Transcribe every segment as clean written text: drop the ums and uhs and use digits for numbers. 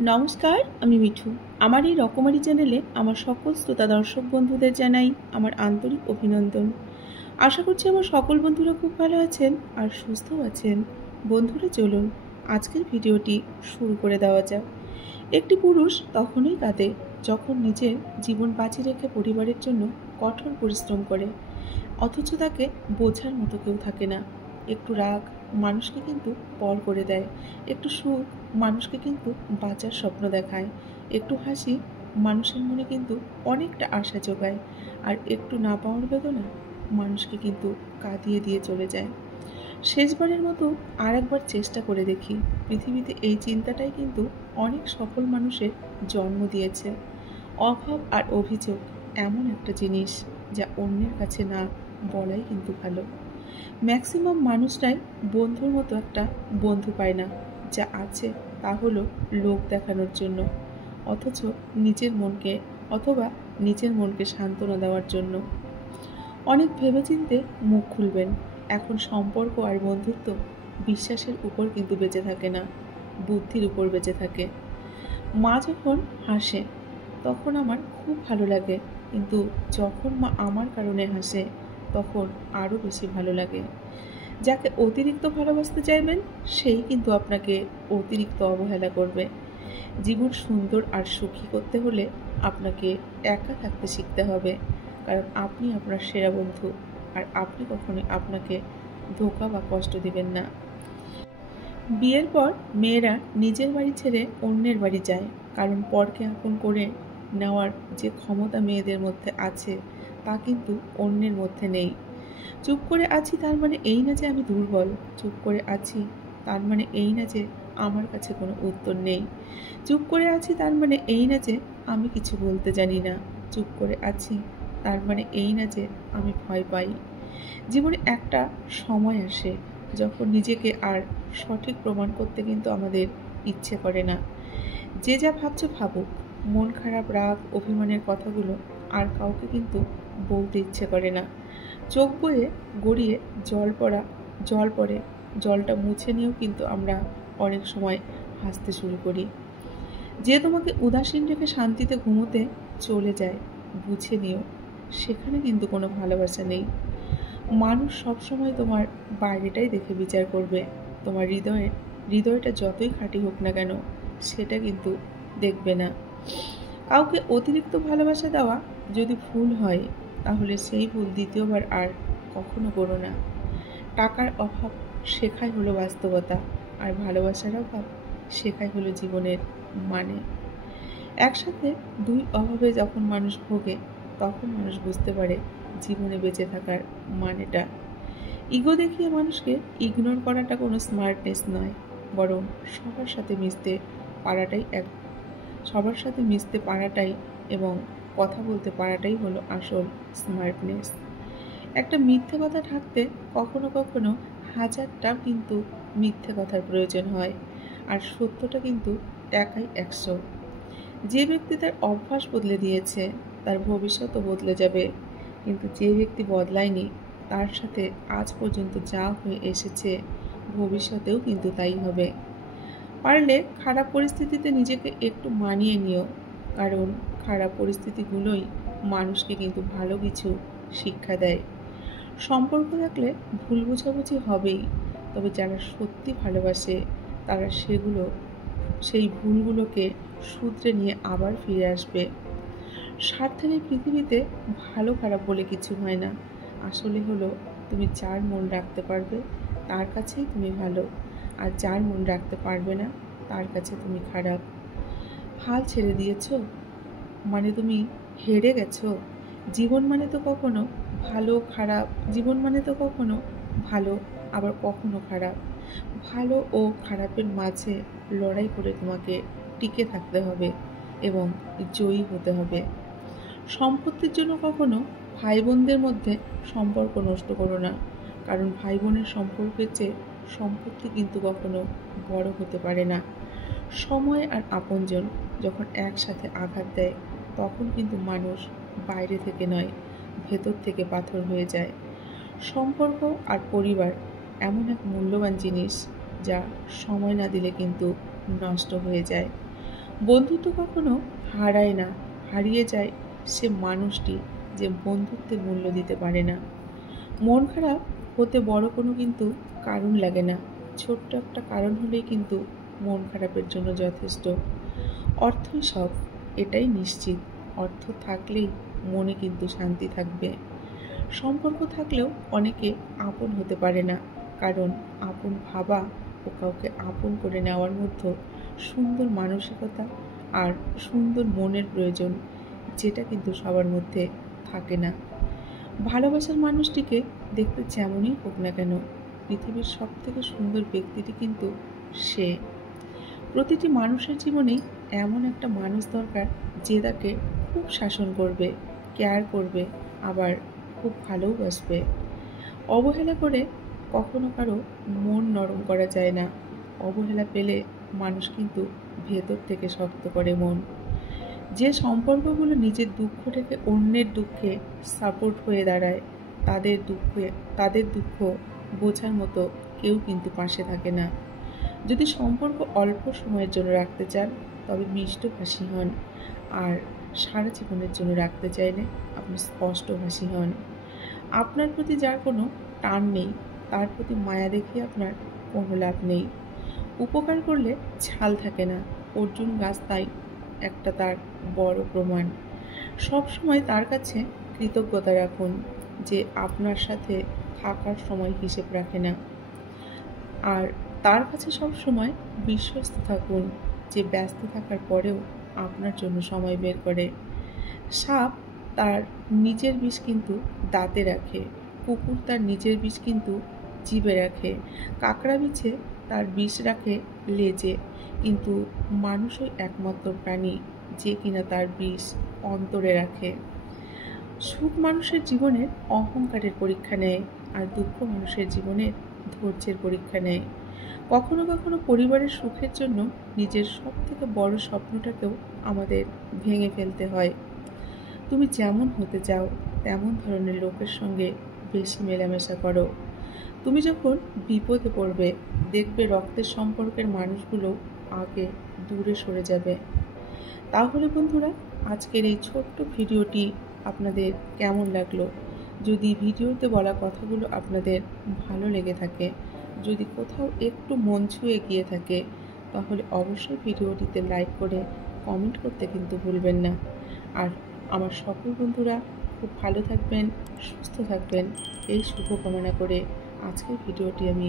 নমস্কার, আমি মিঠু। আমার এই রকমারি চ্যানেলে আমার সকল শ্রোতা দর্শক বন্ধুদের জানাই আমার আন্তরিক অভিনন্দন। আশা করছি আমার সকল বন্ধুরা খুব ভালো আছেন আর সুস্থও আছেন। বন্ধুরা চলুন আজকের ভিডিওটি শুরু করে দেওয়া যাক। একটি পুরুষ তখনই কাঁদে যখন নিজের জীবন বাজি রেখে পরিবারের জন্য কঠোর পরিশ্রম করে, অথচ তাকে বোঝার মতো কেউ থাকে না। একটু রাগ মানুষকে কিন্তু পর করে দেয়, একটু সুখ মানুষকে কিন্তু বাঁচার স্বপ্ন দেখায়, একটু হাসি মানুষের মনে কিন্তু অনেকটা আশা জোগায়, আর একটু না পাওয়ার বেদনা মানুষকে কিন্তু কাঁদিয়ে দিয়ে চলে যায়। শেষবারের মতো আর একবার চেষ্টা করে দেখি। পৃথিবীতে এই চিন্তাটাই কিন্তু অনেক সফল মানুষের জন্ম দিয়েছে। অভাব আর অভিযোগ এমন একটা জিনিস যা অন্যের কাছে না বলাই কিন্তু ভালো। ম্যাক্সিমাম মানুষরাই বন্ধুর মতো একটা বন্ধু পায় না। যা আছে তা হলো লোক দেখানোর জন্য, অথচ নিজের মনকে সান্ত্বনা দেওয়ার জন্য। অনেক ভেবেচিন্তে মুখ খুলবেন। এখন সম্পর্ক আর বন্ধুত্ব বিশ্বাসের উপর কিন্তু বেঁচে থাকে না, বুদ্ধির উপর বেঁচে থাকে। মা যখন হাসে তখন আমার খুব ভালো লাগে, কিন্তু যখন মা আমার কারণে হাসে তখন আরও বেশি ভালো লাগে। যাকে অতিরিক্ত ভালোবাসতে চাইবেন সেই কিন্তু আপনাকে অতিরিক্ত অবহেলা করবে। জীবন সুন্দর আর সুখী করতে হলে আপনাকে একা থাকতে শিখতে হবে, কারণ আপনি আপনার সেরা বন্ধু, আর আপনি কখনোই আপনাকে ধোঁকা বা কষ্ট দিবেন না। বিয়ের পর মেয়েরা নিজের বাড়ি ছেড়ে অন্যের বাড়ি যায়, কারণ পরকে আপন করে নেওয়ার যে ক্ষমতা মেয়েদের মধ্যে আছে তা কিন্তু অন্যের মধ্যে নেই। চুপ করে আছি তার মানে এই না যে আমি দুর্বল, চুপ করে আছি তার মানে এই না যে আমার কাছে কোনো উত্তর নেই, চুপ করে আছি তার মানে এই না যে আমি কিছু বলতে জানি না, চুপ করে আছি তার মানে এই না যে আমি ভয় পাই। জীবনে একটা সময় আসে যখন নিজেকে আর সঠিক প্রমাণ করতে কিন্তু আমাদের ইচ্ছে করে না। যে যা ভাবছে ভাবুক, মন খারাপ, রাগ, অভিমানের কথাগুলো আর কাউকে কিন্তু বলতে ইচ্ছে করে না। চোখ বয়ে গড়িয়ে জল পড়ে, জলটা মুছে নিয়েও কিন্তু আমরা অনেক সময় হাসতে শুরু করি। যে তোমাকে উদাসীন রেখে শান্তিতে ঘুমোতে চলে যায়, বুঝে নিও সেখানে কিন্তু কোনো ভালোবাসা নেই। মানুষ সবসময় তোমার বাইরেটাই দেখে বিচার করবে, তোমার হৃদয়টা যতই খাঁটি হোক না কেন সেটা কিন্তু দেখবে না। কাউকে অতিরিক্ত ভালোবাসা দেওয়া যদি ভুল হয় তাহলে সেই ভুল দ্বিতীয়বার আর কখনো করো না। টাকার অভাব শেখাই হলো বাস্তবতা, আর ভালোবাসার অভাব শেখাই হলো জীবনের মানে। একসাথে দুই অভাবে যখন মানুষ ভোগে তখন মানুষ বুঝতে পারে জীবনে বেঁচে থাকার মানেটা। ইগো দেখিয়ে মানুষকে ইগনোর করাটা কোনো স্মার্টনেস নয়, বরং সবার সাথে মিশতে পারাটাই এবং কথা বলতে পারাটাই হলো আসল স্মার্টনেস। একটা মিথ্যে কথা ঢাকতে কখনো কখনো হাজারটা কিন্তু মিথ্যে কথার প্রয়োজন হয়, আর সত্যটা কিন্তু একাই 100। যে ব্যক্তি তার অভ্যাস বদলে দিয়েছে তার ভবিষ্যৎও বদলে যাবে, কিন্তু যে ব্যক্তি বদলায়নি তার সাথে আজ পর্যন্ত যা হয়ে এসেছে ভবিষ্যতেও কিন্তু তাই হবে। পারলে খারাপ পরিস্থিতিতে নিজেকে একটু মানিয়ে নিও, কারণ খারাপ পরিস্থিতিগুলোই মানুষকে কিন্তু ভালো কিছু শিক্ষা দেয়। সম্পর্ক থাকলে ভুল বোঝাবুঝি হবেই, তবে যারা সত্যি ভালোবাসে তারা সেই ভুলগুলোকে শুধরে নিয়ে আবার ফিরে আসবে। স্বার্থের এই পৃথিবীতে ভালো খারাপ বলে কিছু হয় না, আসলে হলো তুমি যার মন রাখতে পারবে তার কাছেই তুমি ভালো, আর যার মন রাখতে পারবে না তার কাছে তুমি খারাপ। হাল ছেড়ে দিয়েছ মানে তুমি হেরে গেছো। জীবন মানে তো কখনো ভালো আবার কখনো খারাপ। ভালো ও খারাপের মাঝে লড়াই করে তোমাকে টিকে থাকতে হবে এবং জয়ী হতে হবে। সম্পত্তির জন্য কখনো ভাই বোনদের মধ্যে সম্পর্ক নষ্ট করো না, কারণ ভাই বোনের সম্পর্কের চেয়ে সম্পত্তি কিন্তু কখনো বড় হতে পারে না। সময় আর আপনজন যখন একসাথে আঘাত দেয় তখন কিন্তু মানুষ বাইরে থেকে নয়, ভেতর থেকে পাথর হয়ে যায়। সম্পর্ক আর পরিবার এমন এক মূল্যবান জিনিস যা সময় না দিলে কিন্তু নষ্ট হয়ে যায়। বন্ধুত্ব কখনো হারায় না, হারিয়ে যায় সে মানুষটি যে বন্ধুত্বে মূল্য দিতে পারে না। মন খারাপ হতে বড় কোনো কিন্তু কারণ লাগে না, ছোট্ট একটা কারণ হলেই কিন্তু মন খারাপের জন্য যথেষ্ট। অর্থই সব, এটাই নিশ্চিত। অর্থ থাকলেই মনে কিন্তু শান্তি থাকবে। সম্পর্ক থাকলেও অনেকে আপন হতে পারে না, কারণ আপন ভাবা ও কাউকে আপন করে নেওয়ার মধ্যে সুন্দর মানসিকতা আর সুন্দর মনের প্রয়োজন, যেটা কিন্তু সবার মধ্যে থাকে না। ভালোবাসার মানুষটিকে দেখতে যেমনই হোক না কেন, পৃথিবীর সবথেকে সুন্দর ব্যক্তিটি কিন্তু সে। প্রতিটি মানুষের জীবনেই এমন একটা মানুষ দরকার যে তাকে খুব শাসন করবে, কেয়ার করবে, আবার খুব ভালোবাসবে। অবহেলা করে কখনো কারো মন নরম করা যায় না। অবহেলা পেলে মানুষ কিন্তু ভেতর থেকে শক্ত করে মন। যে সম্পর্কগুলো নিজের দুঃখ থেকে অন্যের দুঃখে সাপোর্ট হয়ে দাঁড়ায়, তাদের দুঃখ বোঝার মতো কেউ কিন্তু পাশে থাকে না। যদি সম্পর্ক অল্প সময়ের জন্য রাখতে চান তবে মিষ্টভাষী হন, আর সারা জীবনের জন্য রাখতে চাইলে আপনি স্পষ্টভাষী হন। আপনার প্রতি যার কোনো টান নেই, তার প্রতি মায়া দেখিয়ে আপনার কোনো লাভ নেই। উপকার করলে ছাল থাকে না, অর্জুন গাছ তাই একটা তার বড় প্রমাণ। সব সময় তার কাছে কৃতজ্ঞতা রাখুন যে আপনার সাথে থাকার সময় হিসেব রাখে না, আর তার কাছে সব সময় বিশ্বস্ত থাকুন যে ব্যস্ত থাকার পরেও আপনার জন্য সময় বের করে। সাপ তার নিজের বিষ কিন্তু দাঁতে রাখে, কুকুর তার নিজের বিষ কিন্তু জিভে রাখে, কাকড়া বিছে তার বিষ রাখে লেজে, কিন্তু মানুষই একমাত্র প্রাণী যে কিনা তার বিষ অন্তরে রাখে। সুখ মানুষের জীবনের অহংকারের পরীক্ষা নেয়, আর দুঃখ মানুষের জীবনের ধৈর্যের পরীক্ষা নেয়। কখনো কখনো পরিবারের সুখের জন্য নিজের সব থেকে বড় স্বপ্নটাকেও আমাদের ভেঙে ফেলতে হয়। তুমি যেমন হতে চাও তেমন ধরনের লোকের সঙ্গে বেশি মেলামেশা করো। তুমি যখন বিপদে পড়বে দেখবে রক্তের সম্পর্কের মানুষগুলো আগে দূরে সরে যাবে। তাহলে বন্ধুরা, আজকের এই ছোট্ট ভিডিওটি আপনাদের কেমন লাগলো? যদি ভিডিওতে বলা কথাগুলো আপনাদের ভালো লেগে থাকে, যদি কোথাও একটু মন ছুঁয়ে গিয়ে থাকে, তাহলে অবশ্যই ভিডিওটিতে লাইক করে কমেন্ট করতে কিন্তু ভুলবেন না। আর আমার সকল বন্ধুরা খুব ভালো থাকবেন, সুস্থ থাকবেন, এই শুভকামনা করে আজকের ভিডিওটি আমি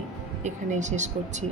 এখানেই শেষ করছি।